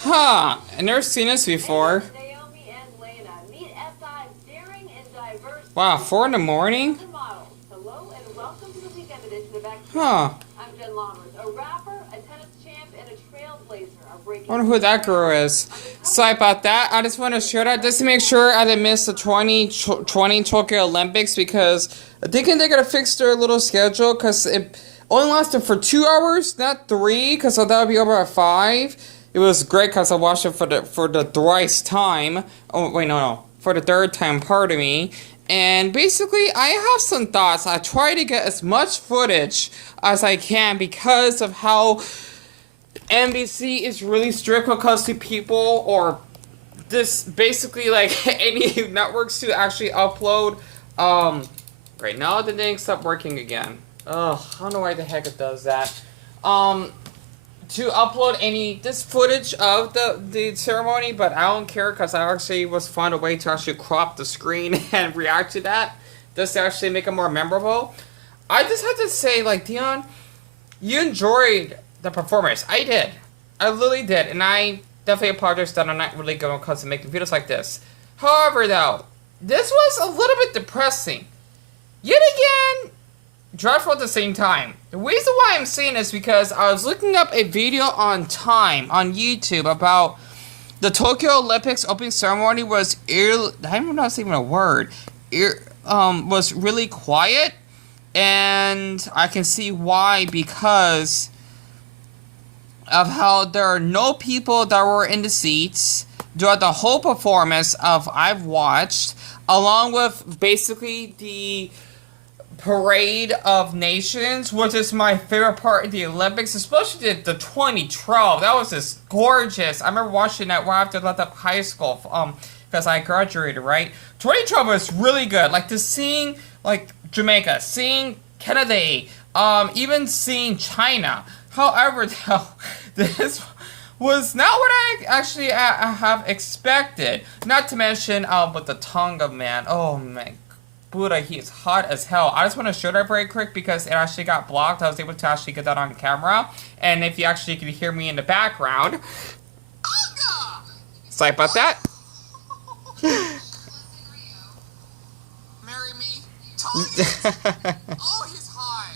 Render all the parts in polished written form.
Huh, I've never seen this before. Naomi and Lena. Meet F5's daring and diverse Wow, 4 in the morning? models. Hello and welcome to the weekend edition of X. Huh. I'm Jen Lammers, a rapper, a tennis champ, and a trailblazer. Are breaking. I wonder who that girl is. Sorry about that. I just want to share that just to make sure I didn't miss the 2020 Tokyo Olympics because I think they're going to fix their little schedule because it only lasted for 2 hours, not 3, because that would be over at 5. It was great because I watched it for the thrice time. Oh, wait, no. For the third time, pardon me. And basically, I have some thoughts. I try to get as much footage as I can because of how NBC is really strict when it comes to people or this basically like any networks to actually upload. Right now the thing stopped working again. Ugh, I don't know why the heck it does that. To upload this footage of the ceremony, but I don't care because I actually was found a way to actually crop the screen and react to that, just to actually make it more memorable. I just have to say, like, Dion, you enjoyed the performance. I did. I literally did, and I definitely apologize that I'm not really good when it comes to making videos like this. However, though, this was a little bit depressing. Yet again, dreadful at the same time. The reason why I'm saying this is because I was looking up a video on Time on YouTube about the Tokyo Olympics opening ceremony was I don't know if that's even a word. Was really quiet, and I can see why because of how there are no people that were in the seats throughout the whole performance of I've watched, along with basically the Parade of Nations, which is my favorite part of the Olympics, especially the 2012. That was just gorgeous. I remember watching that right after I left up high school, because I graduated, right? 2012 was really good. Like, to seeing, like, Jamaica, seeing Kennedy, even seeing China. However, though, this was not what I actually have expected. Not to mention, with the Tonga man. Oh, my Buddha, he is hot as hell. I just want to show that very quick because it actually got blocked. I was able to actually get that on camera. And if you actually can hear me in the background. Sorry about that. Marry me. Oh, he's hot.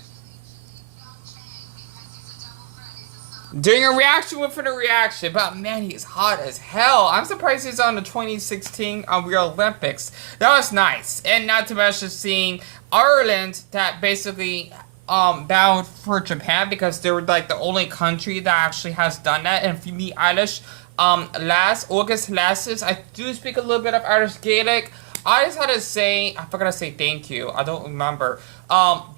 Doing a reaction within a reaction, but man, he's hot as hell. I'm surprised he's on the 2016 Real Olympics. That was nice, and not to mention seeing Ireland that basically bowed for Japan because they were like the only country that actually has done that. And for me, Irish, August lasses. I do speak a little bit of Irish Gaelic. I just had to say, I forgot to say thank you. I don't remember.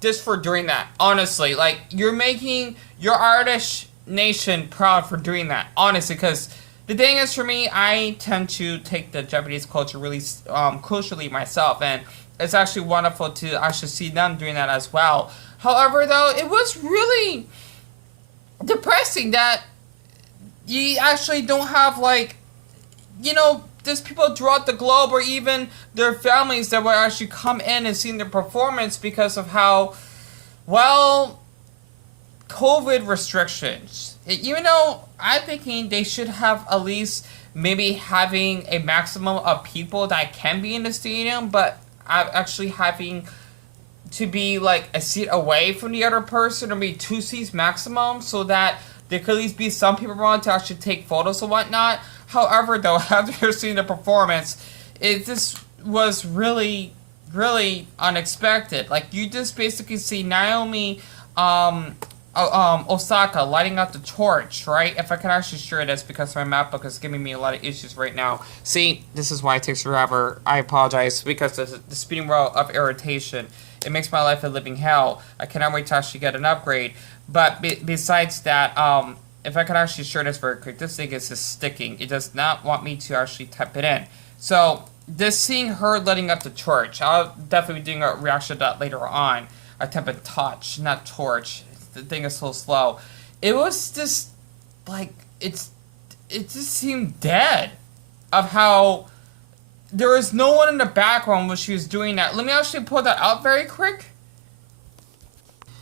Just for doing that. Honestly, like, you're making your Irish nation proud for doing that, honestly, because the thing is, for me, I tend to take the Japanese culture really crucially myself, and it's actually wonderful to actually see them doing that as well. However, though, it was really depressing that you actually don't have, like, there's people throughout the globe or even their families that would actually come in and see their performance because of how, well, COVID restrictions. Even though I'm thinking they should have at least maybe having a maximum of people that can be in the stadium, but actually having to be like a seat away from the other person or maybe 2 seats maximum so that there could at least be some people around to actually take photos and whatnot. However, though, after seeing the performance, it just was really, really unexpected. Like, you just basically see Naomi, Osaka lighting up the torch, right? If I can actually share this because my MacBook is giving me a lot of issues right now. See, this is why it takes forever. I apologize because the spinning wheel of irritation. It makes my life a living hell. I cannot wait to actually get an upgrade. But besides that, if I can actually share this very quick, this thing is just sticking. It does not want me to actually type it in. So, just seeing her lighting up the torch. I'll definitely be doing a reaction to that later on. I type in touch, not torch. The thing is so slow. It was just like it just seemed dead of how there was no one in the background when she was doing that. Let me actually pull that up very quick.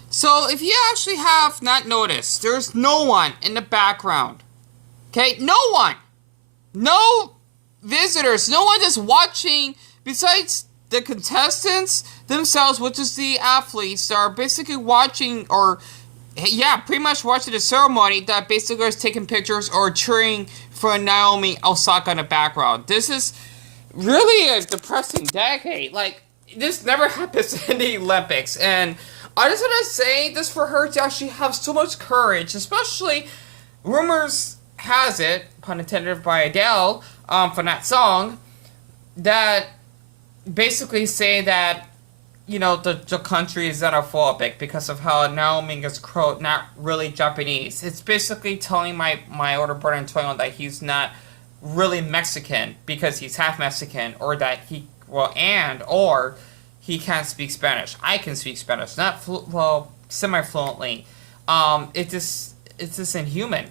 So if you actually have not noticed, there's no one in the background. Okay, no one, no visitors, no one is watching besides the contestants themselves, which is the athletes that are basically watching or, yeah, pretty much watching the ceremony that basically is taking pictures or cheering for Naomi Osaka in the background. This is really a depressing decade. Like, this never happens in the Olympics, and I just want to say this for her to actually have so much courage, especially rumors has it, pun intended by Adele, from that song, that basically say that, you know, the country is xenophobic because of how Naomi is not really Japanese. It's basically telling my older brother Antonio that he's not really Mexican because he's half Mexican, or that or he can't speak Spanish. I can speak Spanish, not semi-fluently. It's just inhuman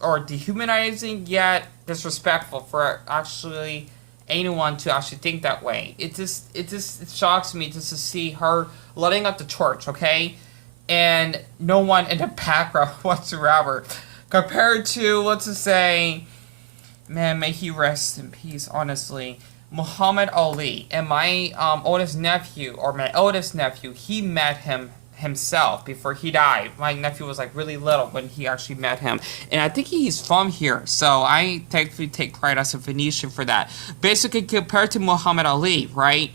or dehumanizing, yet disrespectful for actually anyone to actually think that way. It shocks me just to see her letting up the torch, okay? And no one in the background whatsoever. Compared to, let's just say, man, may he rest in peace, honestly, Muhammad Ali. And my oldest nephew, he met him himself before he died. My nephew was like really little when he actually met him, and I think he's from here, so I thankfully take pride as a Venetian for that. Basically, compared to Muhammad Ali, right?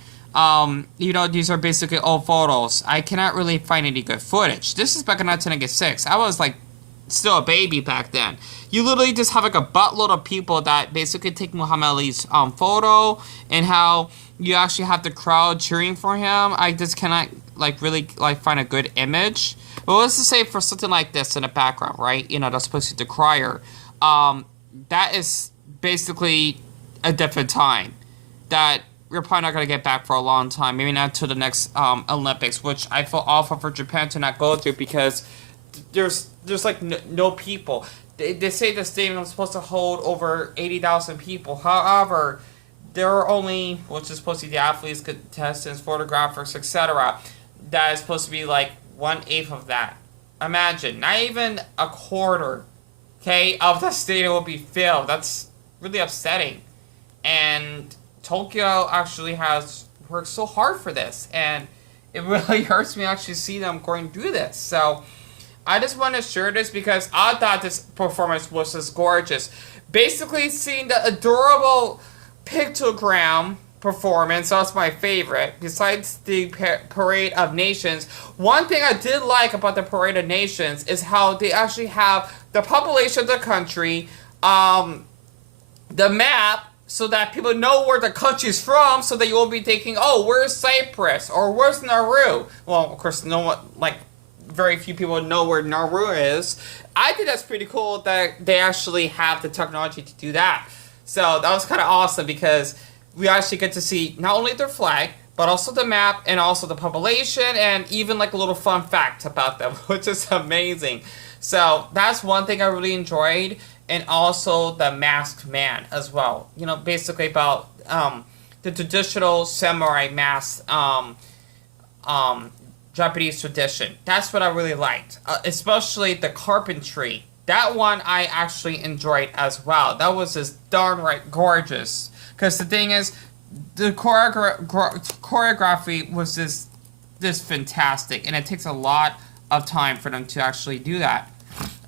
You know, these are basically old photos. I cannot really find any good footage. This is back in 1996. I was like still a baby back then. You literally just have like a buttload of people that basically take Muhammad Ali's photo, and how you actually have the crowd cheering for him. I just cannot really find a good image. But let's just say for something like this in the background, right? You know, that's supposed to be the crier. That is basically a different time that we're probably not going to get back for a long time. Maybe not until the next Olympics, which I feel awful for Japan to not go through because there's like no people. They say the stadium is supposed to hold over 80,000 people. However, there are only, which is supposed to be the athletes, contestants, photographers, etc. That is supposed to be like 1/8 of that. Imagine, not even a quarter, okay, of the stadium will be filled. That's really upsetting. And Tokyo actually has worked so hard for this, and it really hurts me to actually see them going through this. So I just want to share this because I thought this performance was just gorgeous. Basically, seeing the adorable pictogram performance, that's my favorite, besides the Parade of Nations. One thing I did like about the Parade of Nations is how they actually have the population of the country, the map, so that people know where the country's from, so that you won't be thinking, oh, where's Cyprus, or where's Nauru? Well, of course, no one, very few people know where Nauru is. I think that's pretty cool that they actually have the technology to do that. So that was kind of awesome because we actually get to see not only their flag, but also the map and also the population and even like a little fun fact about them, which is amazing. So that's one thing I really enjoyed. And also the masked man as well. You know, basically about the traditional samurai mask Japanese tradition. That's what I really liked. Especially the carpentry. That one I actually enjoyed as well. That was just darn right gorgeous. Because the thing is, the choreography was just fantastic. And it takes a lot of time for them to actually do that.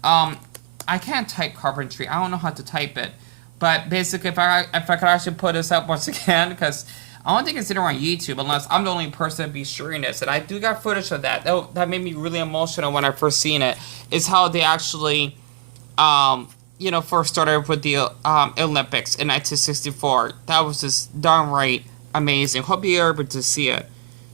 I can't type carpentry. I don't know how to type it. But basically, if I could actually put this up once again, because I don't think it's anywhere on YouTube unless I'm the only person to be sharing this. And I do got footage of that. That made me really emotional when I first seen it. Is how they actually, first started with the Olympics in 1964. That was just darn right amazing. Hope you're able to see it.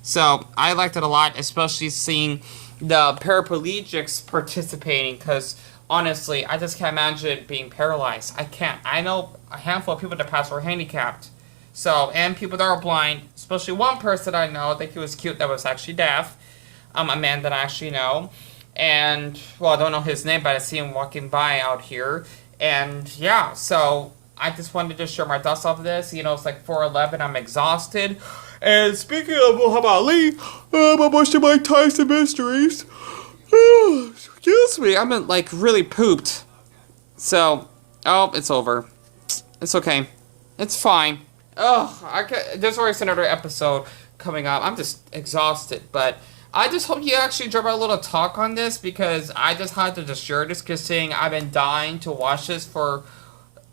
So I liked it a lot, especially seeing the paraplegics participating, because honestly, I just can't imagine being paralyzed. I can't. I know a handful of people in the past were handicapped. So, and people that are blind, especially one person I know, I think he was cute, that was actually deaf. A man that I actually know. And, well, I don't know his name, but I see him walking by out here. And, yeah, so I just wanted to share my thoughts off of this. You know, it's like 4:11, I'm exhausted. And speaking of Muhammad Ali, I'm watching Mike Tyson Mysteries. Excuse me, I'm really pooped. So, Oh, it's over. It's okay. It's fine. Oh, there's always another episode coming up. I'm just exhausted, but I just hope you actually drop a little talk on this because I just had to just share this because saying I've been dying to watch this for,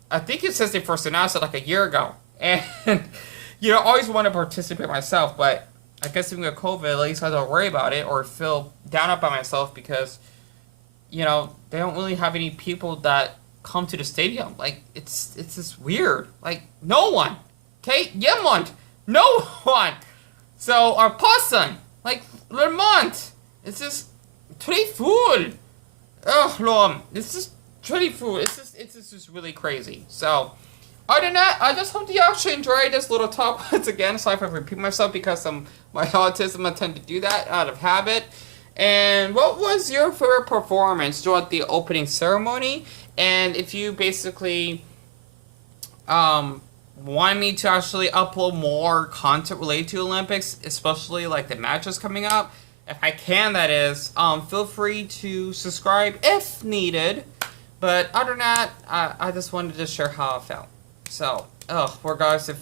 I think it says they first announced it like a year ago. And, I always want to participate myself, but I guess even with COVID, at least I don't worry about it or feel down up by myself because, they don't really have any people that come to the stadium. Like, it's just weird. Like, no one. Okay? Jemand. No one. So, our person. Like, Lermont. It's just pretty full. Oh, Lord. It's just pretty full. It's just really crazy. So, other than that, I just hope you actually enjoy this little talk once again. Sorry if I repeat myself because my autism, I tend to do that out of habit. And what was your favorite performance throughout the opening ceremony? And if you basically want me to actually upload more content related to Olympics, especially like the matches coming up, if I can, that is, feel free to subscribe if needed. But other than that, I just wanted to share how I felt. So, regardless if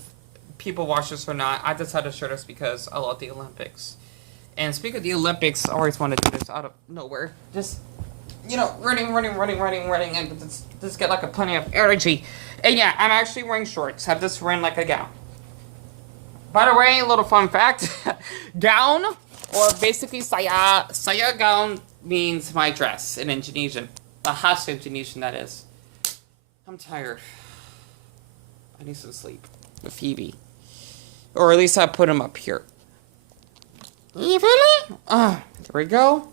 people watch this or not, I just had to share this because I love the Olympics. And speaking of the Olympics, I always want to do this out of nowhere. Just, running, and just get like a plenty of energy. And yeah, I'm actually wearing shorts. I've just run like a gown. By the way, a little fun fact. Gown, or basically saya gown, means my dress in Indonesian. A khas Indonesian, that is. I'm tired. I need some sleep with Phoebe. Or at least I put him up here. Really? There we go.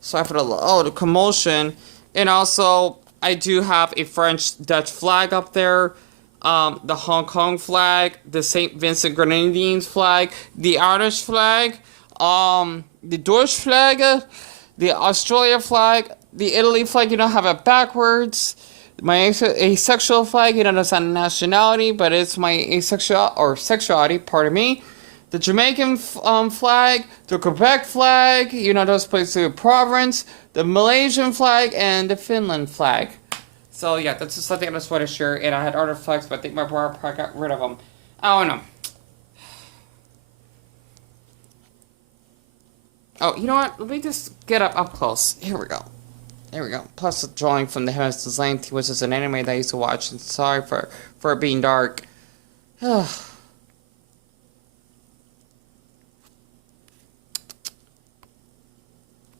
Sorry for the commotion. And also, I do have a French-Dutch flag up there. The Hong Kong flag. The St. Vincent Grenadines flag. The Irish flag. The Dutch flag. The Australia flag. The Italy flag, have it backwards. My asexual flag, that's not a nationality, but it's my sexuality, pardon me. The Jamaican flag, the Quebec flag, those places in province, the Malaysian flag, and the Finland flag. So yeah, that's just something I just want to share. And I had other flags, but I think my brother probably got rid of them. I don't know. Oh, you know what? Let me just get up close. Here we go. There we go. Plus a drawing from the Heaven's Design, which is an anime that I used to watch. And sorry for it being dark.